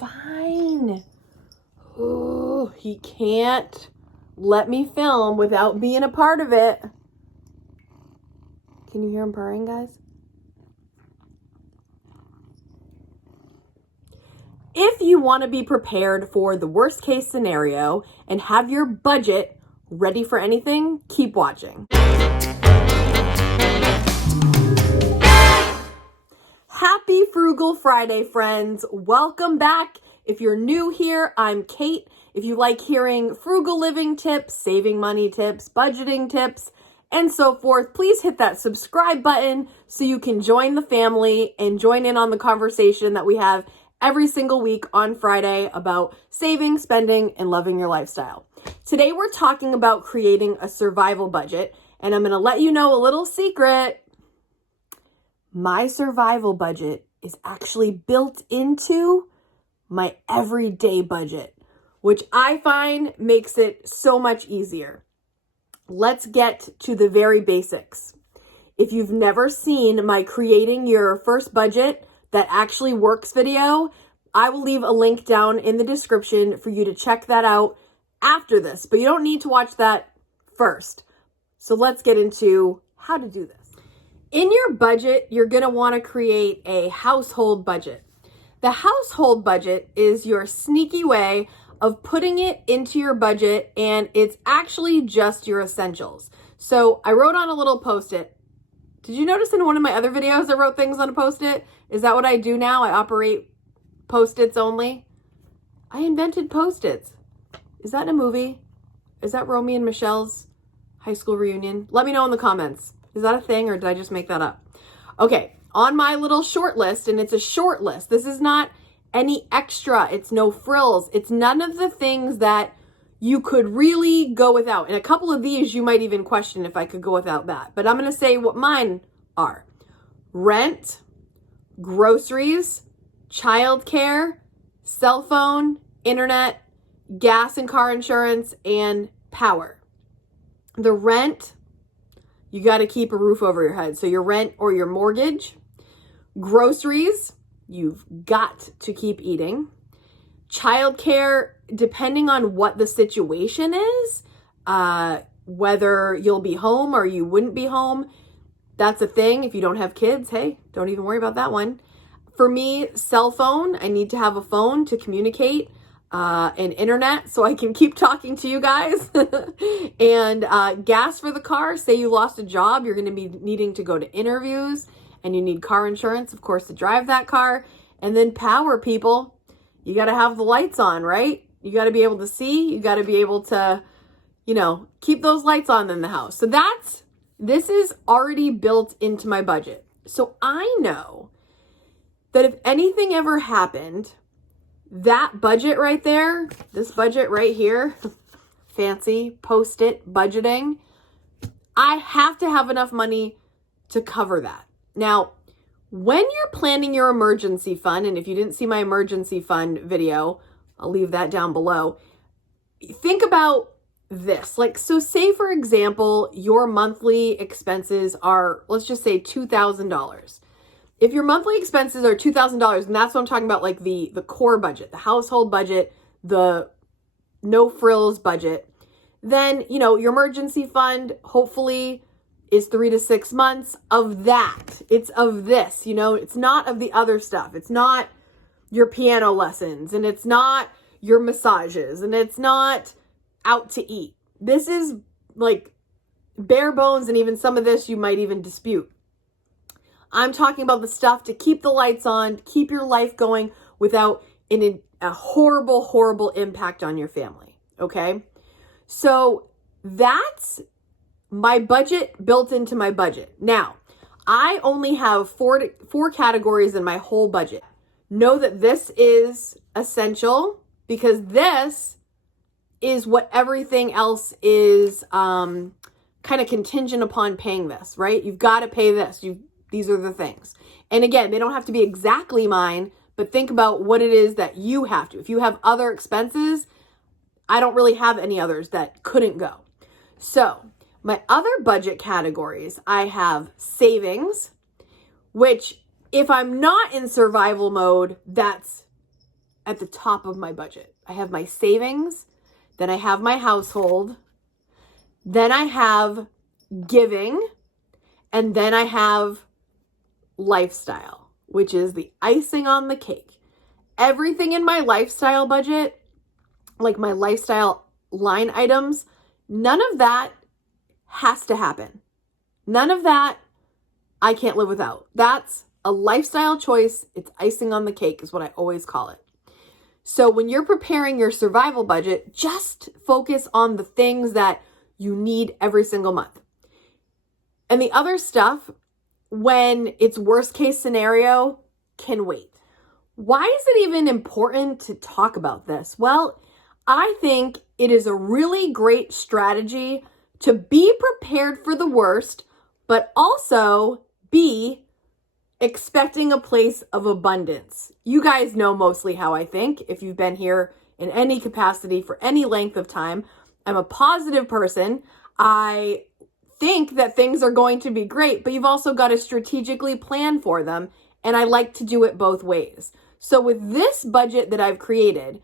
fine. Oh, he can't let me film without being a part of it. Can you hear him purring, guys? If you want to be prepared for the worst case scenario and have your budget ready for anything, keep watching. Happy Frugal Friday, friends. Welcome back. If you're new here, I'm Kate. If you like hearing frugal living tips, saving money tips, budgeting tips, and so forth, please hit that subscribe button so you can join the family and join in on the conversation that we have every single week on Friday about saving, spending, and loving your lifestyle. Today, we're talking about creating a survival budget, and I'm going to let you know a little secret. My survival budget is actually built into my everyday budget, which I find makes it so much easier. Let's get to the very basics. If you've never seen my Creating Your First Budget That Actually Works video, I will leave a link down in the description for you to check that out after this, but you don't need to watch that first. So let's get into how to do this. In your budget, you're going to want to create a household budget. The household budget is your sneaky way of putting it into your budget, and it's actually just your essentials. So I wrote on a little Post-it. Did you notice in one of my other videos I wrote things on a Post-it? Is that what I do now? I operate Post-its only? I invented Post-its. Is that in a movie? Is that Romeo and Michelle's high school reunion? Let me know in the comments. Is that a thing or did I just make that up? Okay, on my little short list, and it's a short list. This is not any extra. It's no frills. It's none of the things that you could really go without. And a couple of these you might even question if I could go without that. But I'm going to say what mine are. Rent, groceries, childcare, cell phone, internet, gas and car insurance, and power. The rent, you got to keep a roof over your head. So your rent or your mortgage. Groceries, you've got to keep eating. Childcare, depending on what the situation is, whether you'll be home or you wouldn't be home, that's a thing. If you don't have kids, hey, don't even worry about that one. For me, cell phone, I need to have a phone to communicate, and internet so I can keep talking to you guys. And gas for the car, say you lost a job, you're going to be needing to go to interviews, and you need car insurance, of course, to drive that car. And then power, people. You got to have the lights on, right? You got to be able to see. You got to be able to, keep those lights on in the house. So this is already built into my budget. So I know that if anything ever happened, that budget right there, this budget right here, fancy Post-it budgeting, I have to have enough money to cover that. Now, when you're planning your emergency fund, and if you didn't see my emergency fund video, I'll leave that down below. Think about this. So say for example, your monthly expenses are, let's just say $2,000. If your monthly expenses are $2,000, and that's what I'm talking about, like the core budget, the household budget, the no frills budget, then, your emergency fund hopefully is 3 to 6 months of that. It's of this, it's not of the other stuff. It's not your piano lessons, and it's not your massages, and it's not out to eat. This is like bare bones, and even some of this you might even dispute. I'm talking about the stuff to keep the lights on, keep your life going without a horrible, horrible impact on your family. Okay? So that's my budget built into my budget. Now, I only have four categories in my whole budget. Know that this is essential because this is what everything else is kind of contingent upon paying this, right? You've got to pay this. These are the things. And again, they don't have to be exactly mine, but think about what it is that you have to. If you have other expenses, I don't really have any others that couldn't go. So my other budget categories, I have savings, which if I'm not in survival mode, that's at the top of my budget. I have my savings, then I have my household, then I have giving, and then I have lifestyle, which is the icing on the cake. Everything in my lifestyle budget, like my lifestyle line items, none of that has to happen. None of that I can't live without. That's a lifestyle choice. It's icing on the cake is what I always call it. So when you're preparing your survival budget, just focus on the things that you need every single month. And the other stuff, when it's worst case scenario, can wait. Why is it even important to talk about this? Well, I think it is a really great strategy to be prepared for the worst, but also be expecting a place of abundance. You guys know mostly how I think. If you've been here in any capacity for any length of time, I'm a positive person. I think that things are going to be great, but you've also got to strategically plan for them. And I like to do it both ways. So with this budget that I've created,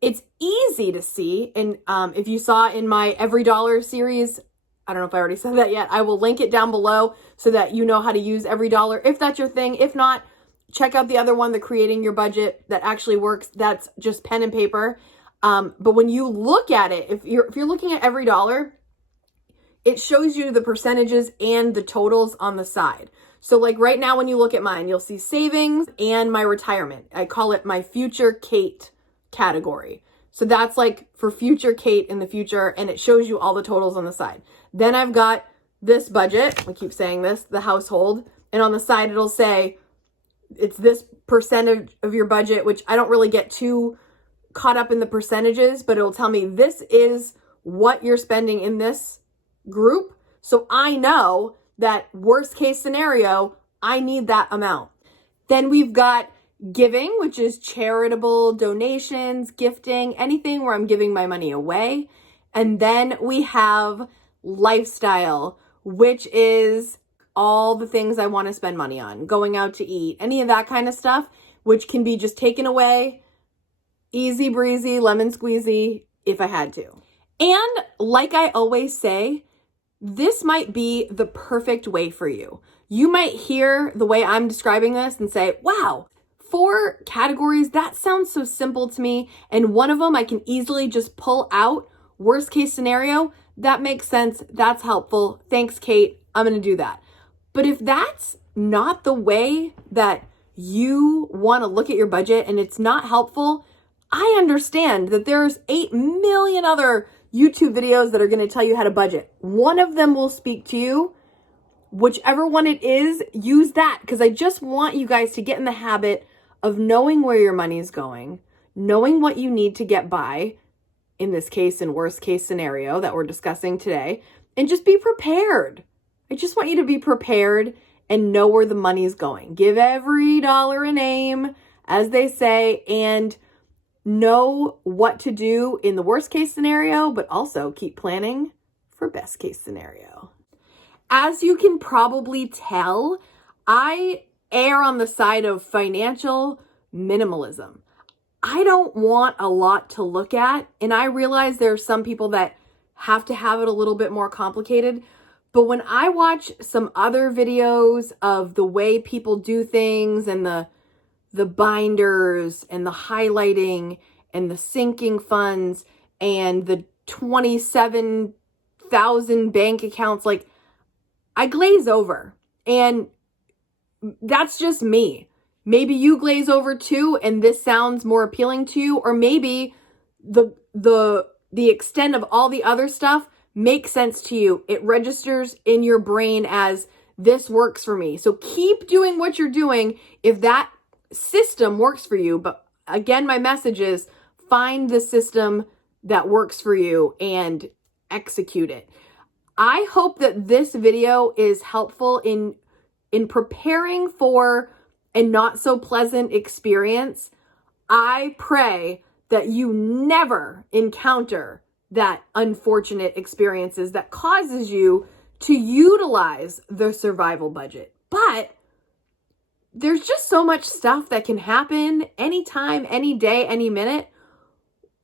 it's easy to see. And if you saw in my EveryDollar series, I don't know if I already said that yet, I will link it down below so that you know how to use EveryDollar if that's your thing. If not, check out the other one, the Creating Your Budget, that actually works. That's just pen and paper. But when you look at it, if you're looking at EveryDollar, it shows you the percentages and the totals on the side. So like right now, when you look at mine, you'll see savings and my retirement. I call it my future Kate category. So that's like for future Kate in the future, and it shows you all the totals on the side. Then I've got this budget. I keep saying this, the household. And on the side, it'll say it's this percentage of your budget, which I don't really get too caught up in the percentages, but it'll tell me this is what you're spending in this group. So I know that worst case scenario, I need that amount. Then we've got giving, which is charitable donations, gifting, anything where I'm giving my money away. And then we have lifestyle, which is all the things I want to spend money on, going out to eat, any of that kind of stuff, which can be just taken away, easy breezy, lemon squeezy, if I had to. And like I always say, this might be the perfect way for you. You might hear the way I'm describing this and say, wow, 4 categories, that sounds so simple to me. And one of them I can easily just pull out, worst case scenario. That makes sense. That's helpful. Thanks, Kate. I'm going to do that. But if that's not the way that you want to look at your budget and it's not helpful, I understand that there's 8 million other YouTube videos that are going to tell you how to budget. One of them will speak to you. Whichever one it is, use that, because I just want you guys to get in the habit of knowing where your money is going, knowing what you need to get by, in this case, in worst case scenario that we're discussing today, and just be prepared. I just want you to be prepared and know where the money is going. Give every dollar a name, as they say, and know what to do in the worst case scenario, but also keep planning for best case scenario. As you can probably tell, I err on the side of financial minimalism. I don't want a lot to look at, and I realize there are some people that have to have it a little bit more complicated, but when I watch some other videos of the way people do things and the binders and the highlighting and the sinking funds and the 27,000 bank accounts, like, I glaze over, and that's just me. Maybe you glaze over too, and this sounds more appealing to you, or maybe the extent of all the other stuff makes sense to you. It registers in your brain as this works for me. So keep doing what you're doing if that system works for you. But again, my message is find the system that works for you and execute it. I hope that this video is helpful in preparing for a not so pleasant experience. I pray that you never encounter that unfortunate experiences that causes you to utilize the survival budget. But there's just so much stuff that can happen anytime, any day, any minute.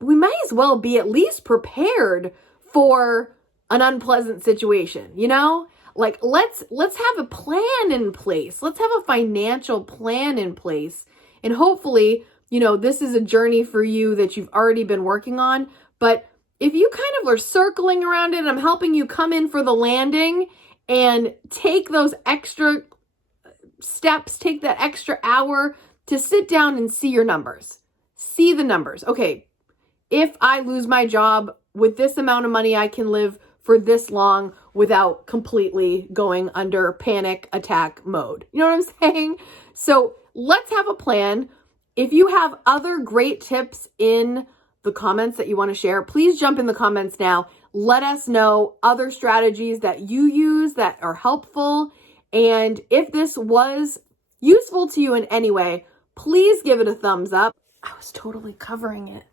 We might as well be at least prepared for an unpleasant situation, you know? Like, let's have a plan in place. Let's have a financial plan in place. And hopefully, you know, this is a journey for you that you've already been working on. But if you kind of are circling around it, I'm helping you come in for the landing and take those extra steps, take that extra hour to sit down and see your numbers. See the numbers. Okay, if I lose my job, with this amount of money, I can live for this long without completely going under panic attack mode. You know what I'm saying? So let's have a plan. If you have other great tips in the comments that you want to share, please jump in the comments now. Let us know other strategies that you use that are helpful. And if this was useful to you in any way, please give it a thumbs up. I was totally covering it.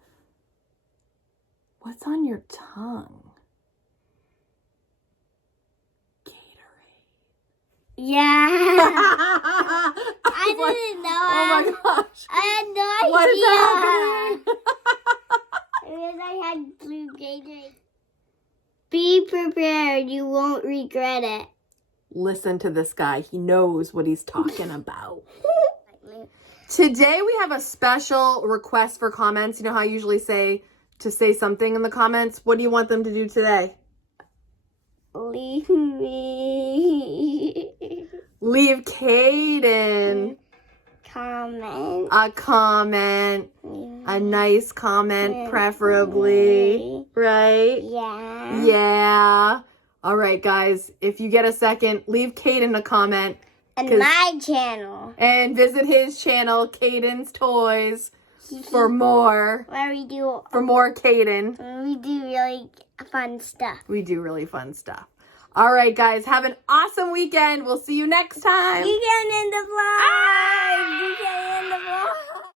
What's on your tongue? Gatorade. Yeah. I didn't know. Oh my gosh. I had no What is idea. happening? Because I had blue Gatorade. Be prepared. You won't regret it. Listen to this guy. He knows what he's talking about. Today we have a special request for comments. You know how I usually say to say something in the comments? What do you want them to do today? Leave me. Leave Kaden Comment. a comment. A nice comment, preferably. Right? Yeah. Yeah. All right, guys. If you get a second, leave Kaden a comment. And my channel. And visit his channel, Kaden's Toys, for more. Where we do. For more Kaden. We do really fun stuff. We do really fun stuff. All right, guys. Have an awesome weekend. We'll see you next time. Weekend in the vlog. Ah!